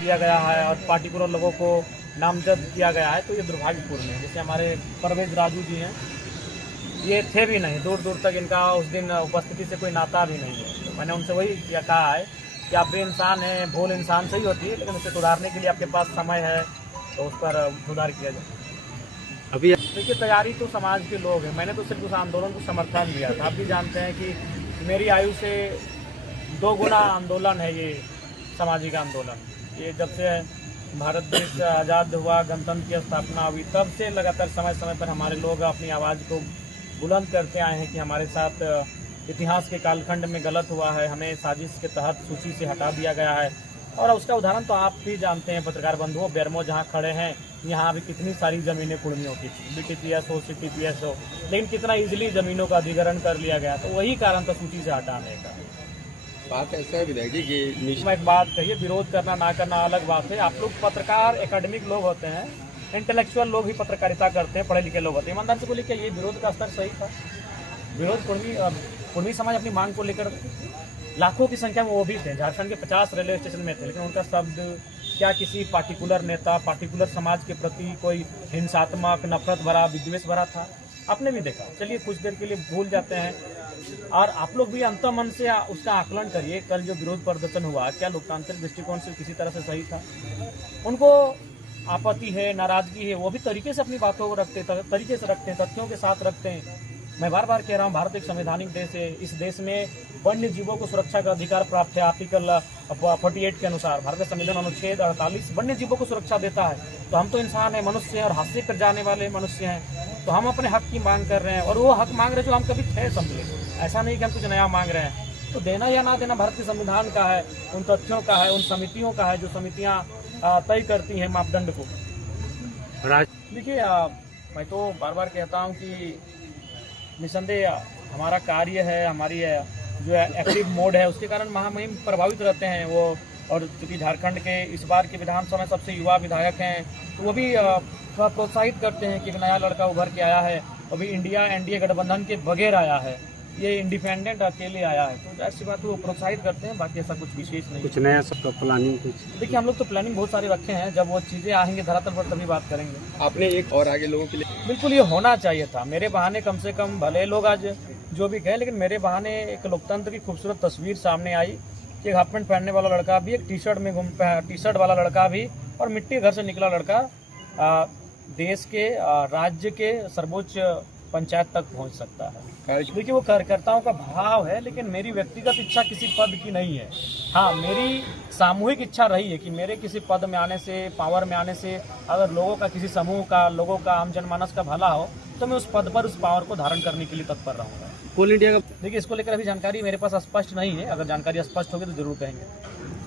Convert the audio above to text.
दिया गया है और पार्टिकुलर लोगों को नामजद किया गया है, तो ये दुर्भाग्यपूर्ण है। जैसे हमारे परवेज राजू जी हैं, ये थे भी नहीं, दूर दूर तक इनका उस दिन उपस्थिति से कोई नाता भी नहीं है। तो मैंने उनसे वही कहा है कि आप भी इंसान हैं, भूल इंसान से ही होती है, लेकिन उसे सुधारने के लिए आपके पास समय है, तो उस पर सुधार किया जाए। अभी देखिए, तैयारी तो समाज के लोग हैं, मैंने तो सिर्फ उस आंदोलन को समर्थन दिया था। आप भी जानते हैं कि मेरी आयु से 2 गुना आंदोलन है ये सामाजिक आंदोलन। ये जब से भारत देश आज़ाद हुआ, गणतंत्र की स्थापना हुई, तब से लगातार समय समय पर हमारे लोग अपनी आवाज़ को बुलंद करते आए हैं कि हमारे साथ इतिहास के कालखंड में गलत हुआ है, हमें साजिश के तहत सूची से हटा दिया गया है। और उसका उदाहरण तो आप भी जानते हैं पत्रकार बंधुओं, बेरमो जहाँ खड़े हैं, यहाँ भी कितनी सारी ज़मीनें कुर्मियों की थी, BTPS हो, CTPS हो, लेकिन कितना इजीली ज़मीनों का अधिग्रहण कर लिया गया। तो वही कारण था सूची से हटाने का। बात ऐसा है विधायक जी कि मैं एक बात कहिए, विरोध करना ना करना अलग बात है। आप लोग पत्रकार एकेडमिक लोग होते हैं, इंटेलेक्चुअल लोग ही पत्रकारिता करते हैं, पढ़े लिखे लोग होते हैं। ईमानदार से बोलिए, क्या ये विरोध का स्तर सही था? विरोध कुर्मी समाज अपनी मांग को लेकर लाखों की संख्या में वो भी थे, झारखंड के 50 रेलवे स्टेशन में थे, लेकिन उनका शब्द क्या किसी पार्टिकुलर नेता, पार्टिकुलर समाज के प्रति कोई हिंसात्मक, नफरत भरा, विद्वेष भरा था? आपने भी देखा। चलिए कुछ देर के लिए भूल जाते हैं, और आप लोग भी अंतर्मन से उसका आकलन करिए। कल जो विरोध प्रदर्शन हुआ, क्या लोकतांत्रिक दृष्टिकोण से किसी तरह से सही था? उनको आपत्ति है, नाराजगी है, वो भी तरीके से अपनी बातों को रखते हैं, तरीके से रखते हैं, तथ्यों के साथ रखते हैं। मैं बार बार कह रहा हूँ, भारत एक संवैधानिक देश है। इस देश में वन्य जीवों को सुरक्षा का अधिकार प्राप्त है। आर्टिकल 48 के अनुसार भारत का संविधान अनुच्छेद 48 वन्य जीवों को सुरक्षा देता है। तो हम तो इंसान है, मनुष्य हैं, और हाथ पर जाने वाले मनुष्य हैं। तो हम अपने हक की मांग कर रहे हैं, और वो हक मांग रहे जो हम कभी थे समझे। ऐसा नहीं कि हम कुछ नया मांग रहे हैं। तो देना या ना देना भारत के संविधान का है, उन तथ्यों का है, उन समितियों का है जो समितियाँ तय करती हैं मापदंड को। देखिए, मैं तो बार बार कहता हूँ कि निसंदेह हमारा कार्य है, हमारी जो एक्टिव मोड है, उसके कारण महामहिम प्रभावित रहते हैं वो। और चूँकि झारखंड के इस बार के विधानसभा में सबसे युवा विधायक हैं, तो वो भी थोड़ा प्रोत्साहित करते हैं कि एक नया लड़का उभर के आया है, अभी इंडिया एनडीए गठबंधन के बगैर आया है, ये इंडिपेंडेंट अकेले आया है। तो ऐसी बात वो प्रोत्साहित करते हैं, बाकी ऐसा कुछ विशेष नहीं। कुछ नया सबका प्लानिंग कुछ देखिए, हम लोग तो प्लानिंग बहुत सारे रखे हैं, जब वो चीज़ें आएंगे धरातल पर तभी बात करेंगे। आपने एक और आगे लोगों के लिए बिल्कुल ये होना चाहिए था। मेरे बहाने कम से कम, भले लोग आज जो भी कहें, लेकिन मेरे बहाने एक लोकतंत्र की खूबसूरत तस्वीर सामने आई कि हाफ पैंट पहनने वाला लड़का भी, एक टी शर्ट वाला लड़का भी, और मिट्टी घर से निकला लड़का देश के राज्य के सर्वोच्च पंचायत तक पहुंच सकता है। देखिए, वो कार्यकर्ताओं का भाव है, लेकिन मेरी व्यक्तिगत इच्छा किसी पद की नहीं है। हाँ, मेरी सामूहिक इच्छा रही है कि मेरे किसी पद में आने से, पावर में आने से, अगर लोगों का, किसी समूह का, लोगों का, आम जनमानस का भला हो, तो मैं उस पद पर, उस पावर को धारण करने के लिए तत्पर रहूँगा। कोल इंडिया का देखिए, इसको लेकर अभी जानकारी मेरे पास स्पष्ट नहीं है। अगर जानकारी स्पष्ट होगी तो जरूर कहेंगे।